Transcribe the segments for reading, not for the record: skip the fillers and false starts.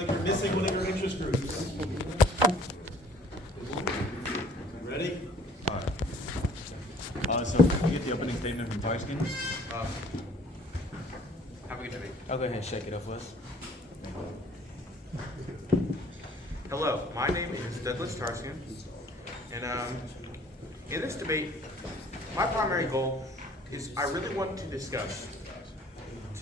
like you're missing one of your interest groups. Ready? So can we get the opening statement from Tarskin? Have a good debate. I'll go ahead and shake it up for us. Hello, my name is Douglas Tarskin, and in this debate, my primary goal is I really want to discuss,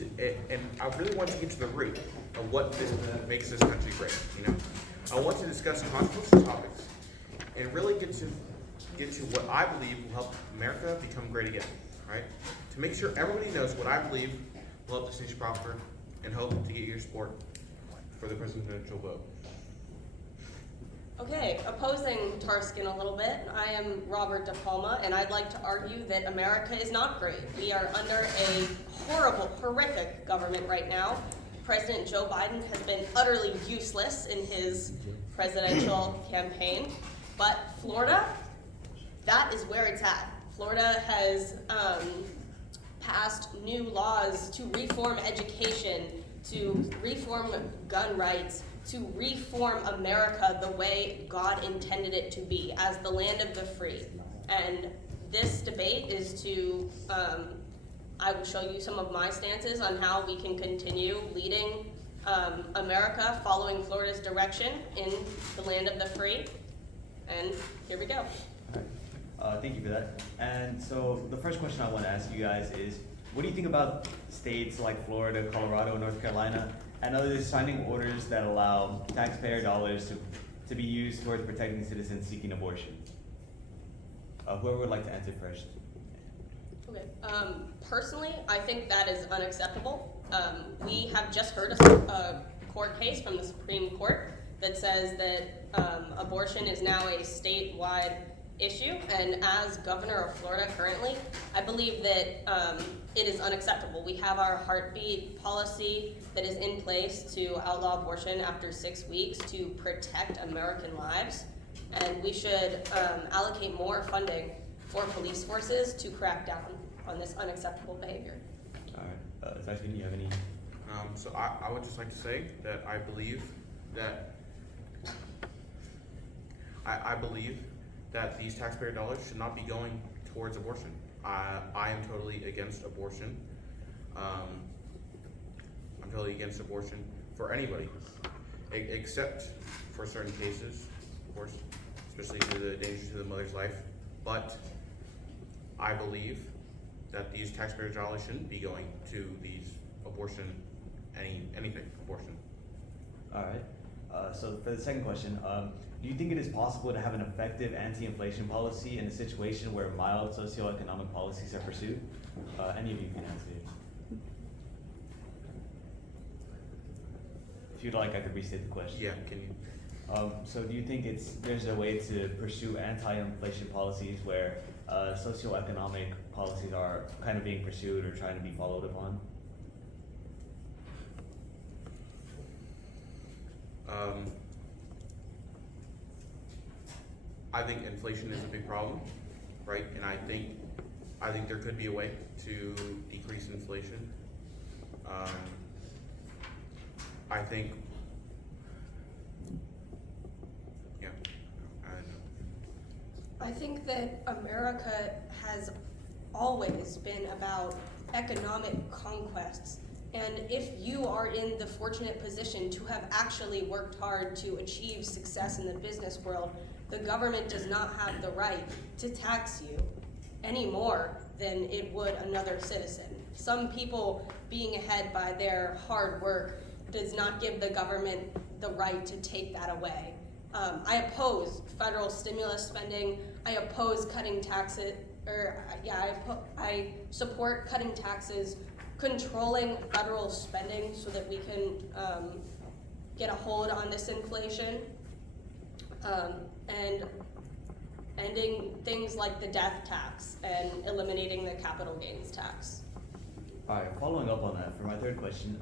and I really want to get to the root of what makes this country great. I want to discuss controversial topics and really get to what I believe will help America become great again. Right? To make sure everybody knows what I believe will help this nation prosper, and hope to get your support for the presidential vote. Okay, opposing Tarskin a little bit, I am Robert DePalma, and I'd like to argue that America is not great. We are under a horrible, horrific government right now. President Joe Biden has been utterly useless in his presidential campaign, but Florida, that is where it's at. Florida has passed new laws to reform education, to reform gun rights, to reform America the way God intended it to be, as the land of the free. And this debate is to, I will show you some of my stances on how we can continue leading America, following Florida's direction in the land of the free. And here we go. Thank you for that. And so the first question I want to ask you guys is, what do you think about states like Florida, Colorado, North Carolina, and others signing orders that allow taxpayer dollars to be used towards protecting citizens seeking abortion? Whoever would like to answer first. Okay. Personally, I think that is unacceptable. We have just heard a court case from the Supreme Court that says that abortion is now a statewide issue, and as governor of Florida currently, I believe that it is unacceptable. We have our heartbeat policy that is in place to outlaw abortion after 6 weeks to protect American lives, and we should allocate more funding for police forces to crack down on this unacceptable behavior. All right, Tarskin, do you have any? So I would just like to say that I believe that these taxpayer dollars should not be going towards abortion. I am totally against abortion. I'm totally against abortion for anybody, except for certain cases, of course, especially due to the danger to the mother's life. But I believe that these taxpayer dollars shouldn't be going to these abortion, anything abortion. All right. So for the second question, do you think it is possible to have an effective anti-inflation policy in a situation where mild socioeconomic policies are pursued? Any of you can answer. If you'd like, I could restate the question. Yeah, can you? So do you think there's a way to pursue anti-inflation policies where socioeconomic policies are kind of being pursued or trying to be followed upon? I think inflation is a big problem, right? And I think there could be a way to decrease inflation. I think, yeah. I think that America has always been about economic conquests. And if you are in the fortunate position to have actually worked hard to achieve success in the business world, the government does not have the right to tax you any more than it would another citizen. Some people being ahead by their hard work does not give the government the right to take that away. I oppose federal stimulus spending. I oppose cutting taxes, I support cutting taxes, controlling federal spending so that we can get a hold on this inflation, and ending things like the death tax and eliminating the capital gains tax. All right, following up on that, for my third question,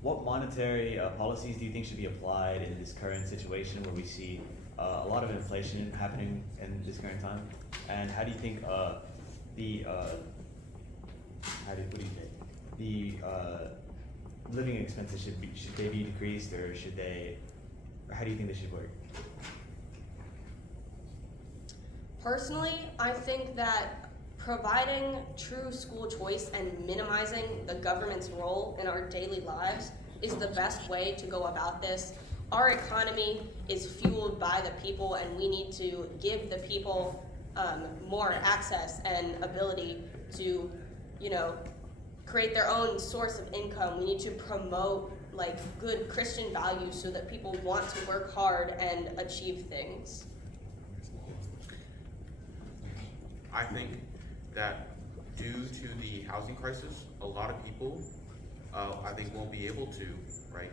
what monetary policies do you think should be applied in this current situation where we see a lot of inflation happening in this current time? And how do you think living expenses should they be decreased, or or how do you think this should work? Personally, I think that providing true school choice and minimizing the government's role in our daily lives is the best way to go about this. Our economy is fueled by the people, and we need to give the people more access and ability to, create their own source of income. We need to promote good Christian values so that people want to work hard and achieve things. I think that due to the housing crisis, a lot of people, I think, won't be able to, right,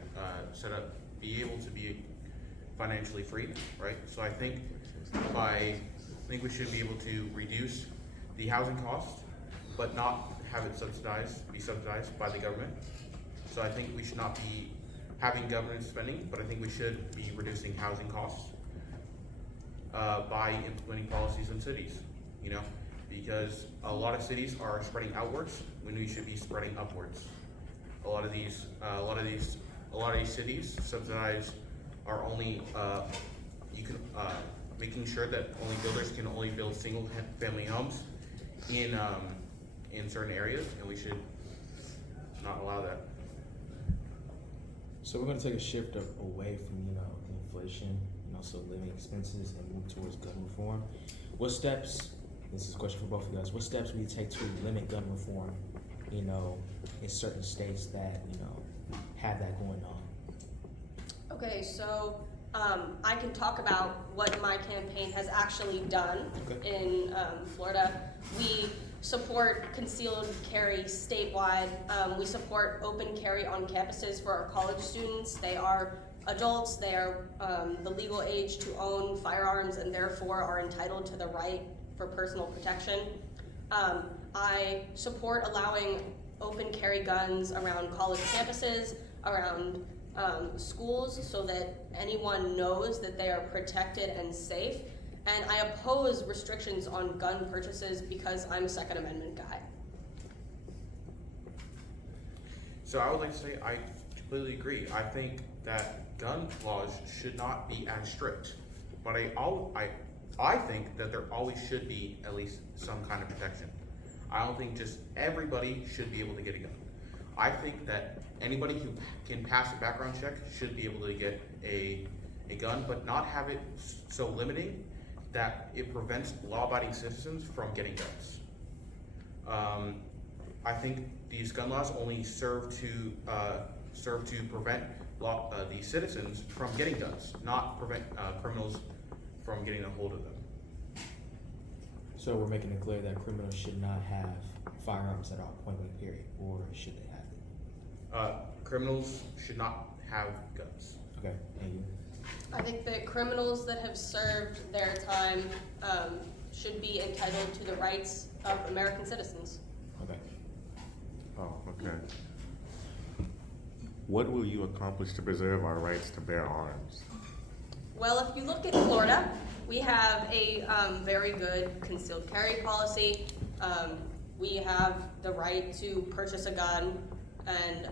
be able to be financially free, right? So I think we should be able to reduce the housing cost, but not have it be subsidized by the government. So I think we should not be having government spending, but I think we should be reducing housing costs by implementing policies in cities, because a lot of cities are spreading outwards when we should be spreading upwards. A lot of these cities subsidize are only making sure that only builders can only build single family homes in certain areas, and we should not allow that. So we're going to take a shift away from inflation, so living expenses, and move towards gun reform. What steps? This is a question for both of you guys. What steps will you take to limit gun reform? In certain states that have that going on. Okay, so I can talk about what my campaign has actually done in Florida. We support concealed carry statewide. We support open carry on campuses for our college students. They are adults, they are the legal age to own firearms, and therefore are entitled to the right for personal protection. I support allowing open carry guns around college campuses, around schools, so that anyone knows that they are protected and safe. And I oppose restrictions on gun purchases because I'm a Second Amendment guy. So I would like to say I completely agree. I think that gun laws should not be as strict, but I think that there always should be at least some kind of protection. I don't think just everybody should be able to get a gun. I think that anybody who can pass a background check should be able to get a gun, but not have it so limiting that it prevents law-abiding citizens from getting guns. I think these gun laws only serve to prevent the citizens from getting guns, not prevent criminals from getting a hold of them. So we're making it clear that criminals should not have firearms at all, point blank period, or should they have it? Criminals should not have guns. Okay, and you? I think that criminals that have served their time should be entitled to the rights of American citizens. Okay. Oh, okay. What will you accomplish to preserve our rights to bear arms? Well, if you look at Florida, we have a very good concealed carry policy. We have the right to purchase a gun, and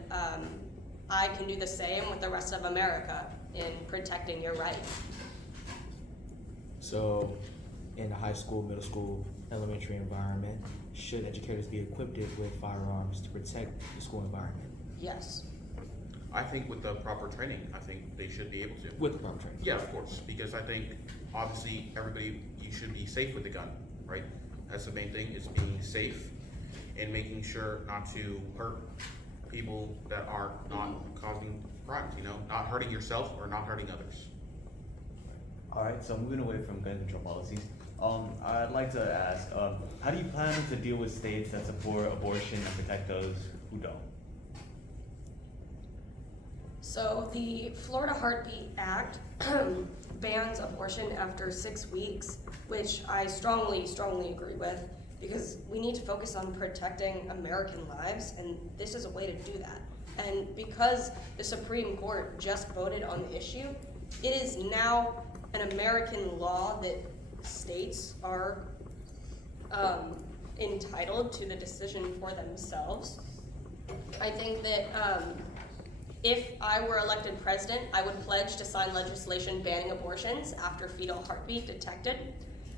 I can do the same with the rest of America in protecting your rights. So, in the high school, middle school, elementary environment, should educators be equipped with firearms to protect the school environment? Yes. I think with the proper training, I think they should be able to. With the proper training? Yeah, of course, because I think obviously you should be safe with the gun, right? That's the main thing, is being safe and making sure not to hurt people that are not causing crimes, not hurting yourself or not hurting others. All right, so moving away from gun control policies, I'd like to ask, how do you plan to deal with states that support abortion and protect those who don't? So the Florida Heartbeat Act bans abortion after 6 weeks, which I strongly agree with, because we need to focus on protecting American lives, and this is a way to do that. And because the Supreme Court just voted on the issue, it is now an American law that states are entitled to the decision for themselves. I think that If I were elected president, I would pledge to sign legislation banning abortions after fetal heartbeat detected,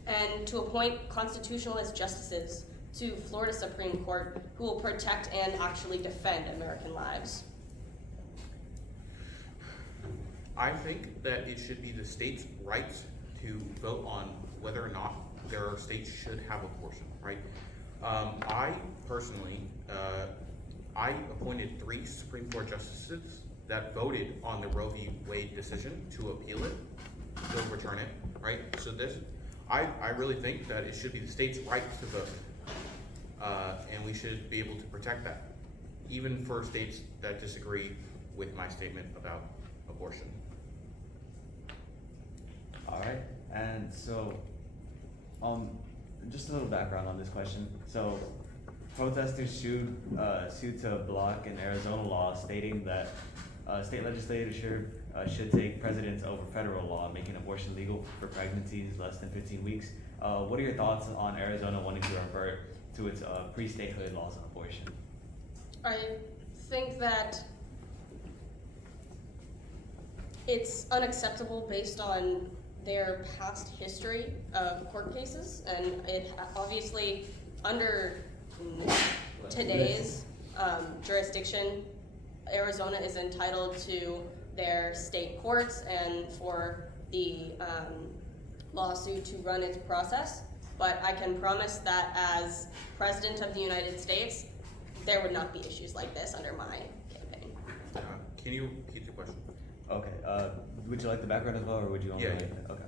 and to appoint constitutionalist justices to Florida Supreme Court who will protect and actually defend American lives. I think that it should be the state's right to vote on whether or not their state should have abortion, right? I personally, I appointed 3 Supreme Court justices that voted on the Roe v. Wade decision to appeal it, to overturn it, right? So I really think that it should be the state's right to vote. And we should be able to protect that, even for states that disagree with my statement about abortion. All right, and so, just a little background on this question. So, protesters sued to block an Arizona law stating that state legislature should take precedence over federal law, making abortion legal for pregnancies less than 15 weeks. What are your thoughts on Arizona wanting to revert to its pre-statehood laws on abortion? I think that it's unacceptable based on their past history of court cases, and it obviously under today's jurisdiction, Arizona is entitled to their state courts and for the lawsuit to run its process. But I can promise that as President of the United States, there would not be issues like this under my campaign. Can you repeat the question? Okay, would you like the background as well, or would you only Yeah. like it? Okay.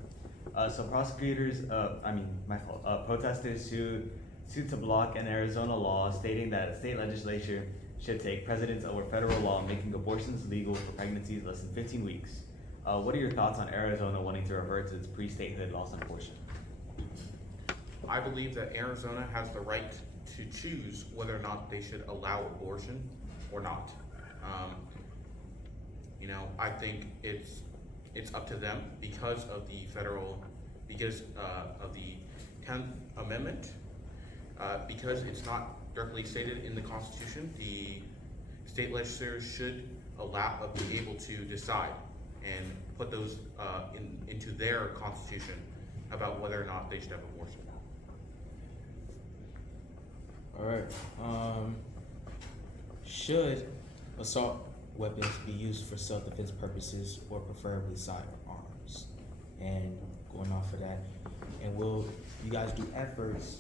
So prosecutors, my fault, protesters sued to block an Arizona law stating that a state legislature should take precedence over federal law making abortions legal for pregnancies less than 15 weeks. What are your thoughts on Arizona wanting to revert to its pre-statehood laws on abortion? I believe that Arizona has the right to choose whether or not they should allow abortion or not. I think it's up to them because of the 10th Amendment, because it's not directly stated in the Constitution. The state legislators should be able to decide and put those into their constitution about whether or not they should have abortion. All right. Should assault weapons be used for self-defense purposes or preferably sidearms? And going off of that, and will you guys do efforts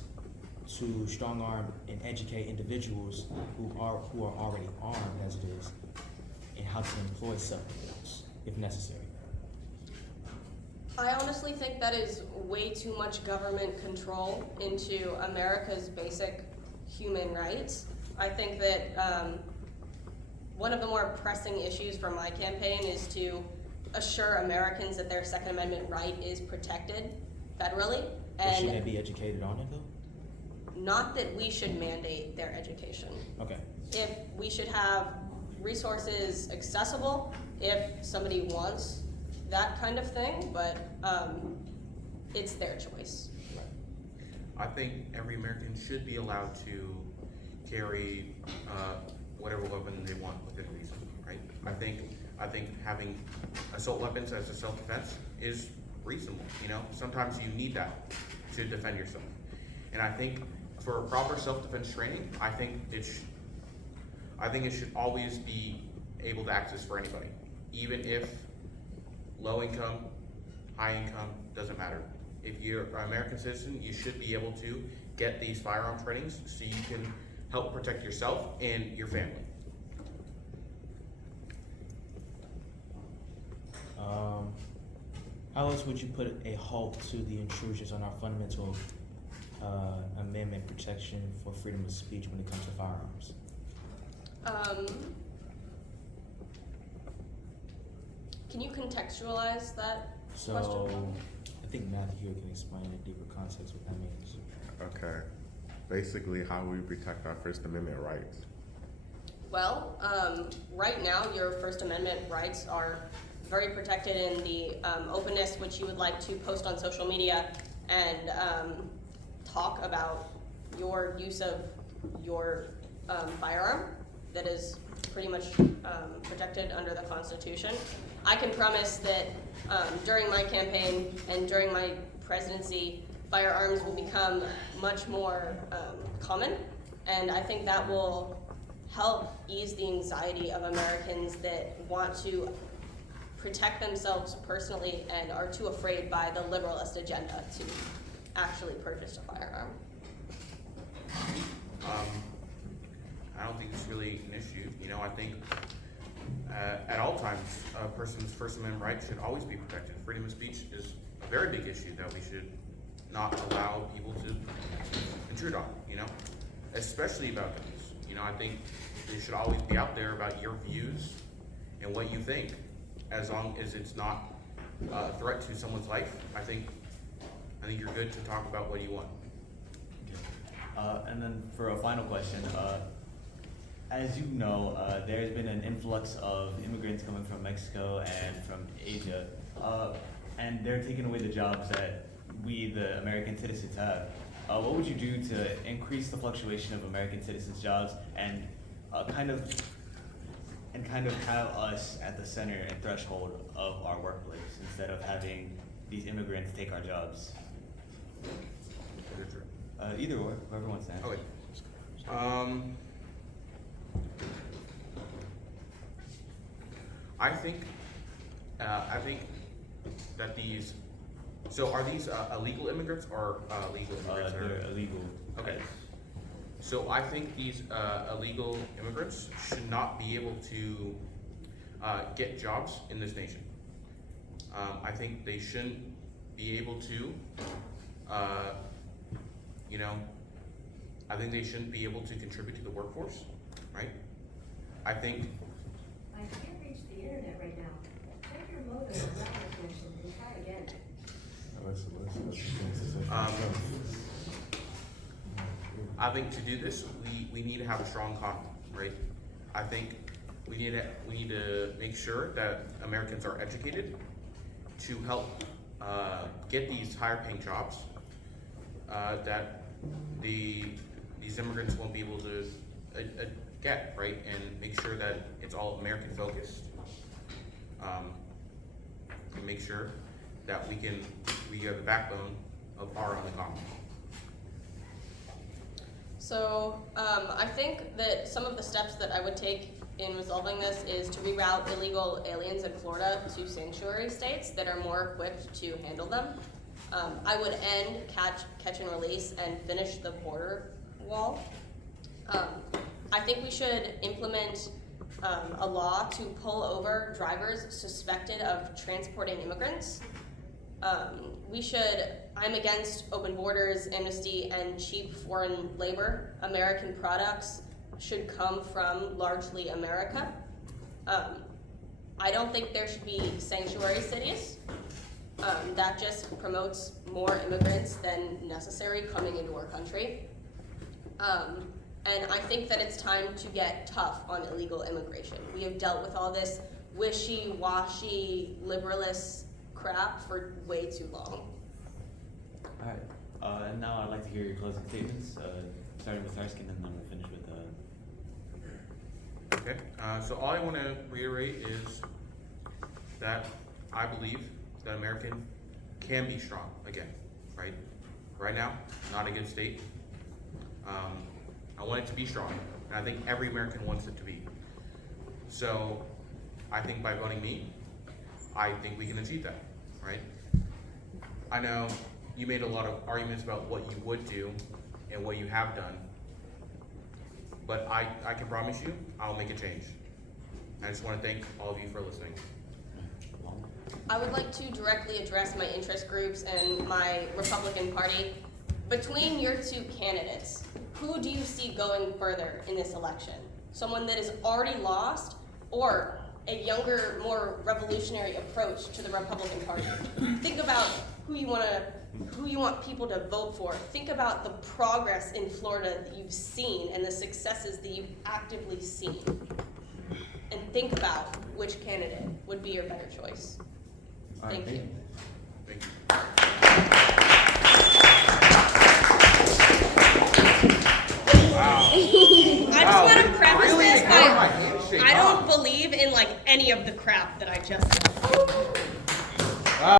to strong arm and educate individuals who are already armed as it is, and how to employ self-defense if necessary? I honestly think that is way too much government control into America's basic human rights. I think that one of the more pressing issues for my campaign is to assure Americans that their Second Amendment right is protected federally. But should they And be educated on it though? not that we should mandate their education. Okay. If we should have resources accessible, if somebody wants that kind of thing, but it's their choice. I think every American should be allowed to carry whatever weapon they want within reason, right? I think having assault weapons as a self-defense is reasonable. Sometimes you need that to defend yourself. And I think for proper self-defense training, I think it should always be able to access for anybody, even if low income, high income, doesn't matter. If you're an American citizen, you should be able to get these firearm trainings so you can help protect yourself and your family. How else would you put a halt to the intrusions on our fundamental amendment protection for freedom of speech when it comes to firearms? Can you contextualize that So, question? I think Matthew here can explain in deeper context what that means. Okay. Basically, how we protect our First Amendment rights. Well, right now, your First Amendment rights are very protected in the openness which you would like to post on social media and talk about your use of your firearm. That is pretty much protected under the Constitution. I can promise that during my campaign and during my presidency, firearms will become much more common, and I think that will help ease the anxiety of Americans that want to protect themselves personally and are too afraid by the liberalist agenda to actually purchase a firearm. I don't think it's really an issue. You know, I think at all times, a person's First Amendment rights should always be protected. Freedom of speech is a very big issue that we should not allow people to intrude on, you know, especially about guns. You know, I think it should always be out there about your views and what you think, as long as it's not a threat to someone's life. I think you're good to talk about what you want. And then for a final question, as you know, there's been an influx of immigrants coming from Mexico and from Asia, and they're taking away the jobs that we, the American citizens, have. What would you do to increase the fluctuation of American citizens' jobs and kind of have us at the center and threshold of our workplace instead of having these immigrants take our jobs? Either or, whoever wants to answer. Okay. I think that these. So are these illegal immigrants or legal immigrants? They're illegal. Okay. So I think these illegal immigrants should not be able to get jobs in this nation. I think they shouldn't be able to, you know, I think they shouldn't be able to contribute to the workforce, right? I think, I can't reach the internet right now. Check your modem or router connection and try again. I think to do this, we need to have a strong economy, right? I think we need to make sure that Americans are educated to help get these higher paying jobs that these immigrants won't be able to get, right? And make sure that it's all American focused. And make sure that we have the backbone of our own economy. So I think that some of the steps that I would take in resolving this is to reroute illegal aliens in Florida to sanctuary states that are more equipped to handle them. I would end catch and release and finish the border wall. I think we should implement a law to pull over drivers suspected of transporting immigrants. I'm against open borders, amnesty, and cheap foreign labor. American products should come from largely America. I don't think there should be sanctuary cities. That just promotes more immigrants than necessary coming into our country. And I think that it's time to get tough on illegal immigration. We have dealt with all this wishy-washy, liberalist crap for way too long. All right. And now I'd like to hear your closing statements, starting with Tarskin, and then we'll finish with. Okay. So all I want to reiterate is that I believe that America can be strong again, right? Right now, not a good state. I want it to be strong, and I think every American wants it to be. So I think by voting me, I think we can achieve that, right? I know you made a lot of arguments about what you would do and what you have done, but I can promise you, I'll make a change. I just want to thank all of you for listening. I would like to directly address my interest groups and my Republican Party. Between your two candidates, who do you see going further in this election? Someone that is already lost, or a younger, more revolutionary approach to the Republican Party? Think about who you want people to vote for. Think about the progress in Florida that you've seen and the successes that you've actively seen. And think about which candidate would be your better choice. All right, Thank you. Thank you. I just want to preface Really? this How am I by handshake? I any of the crap that I just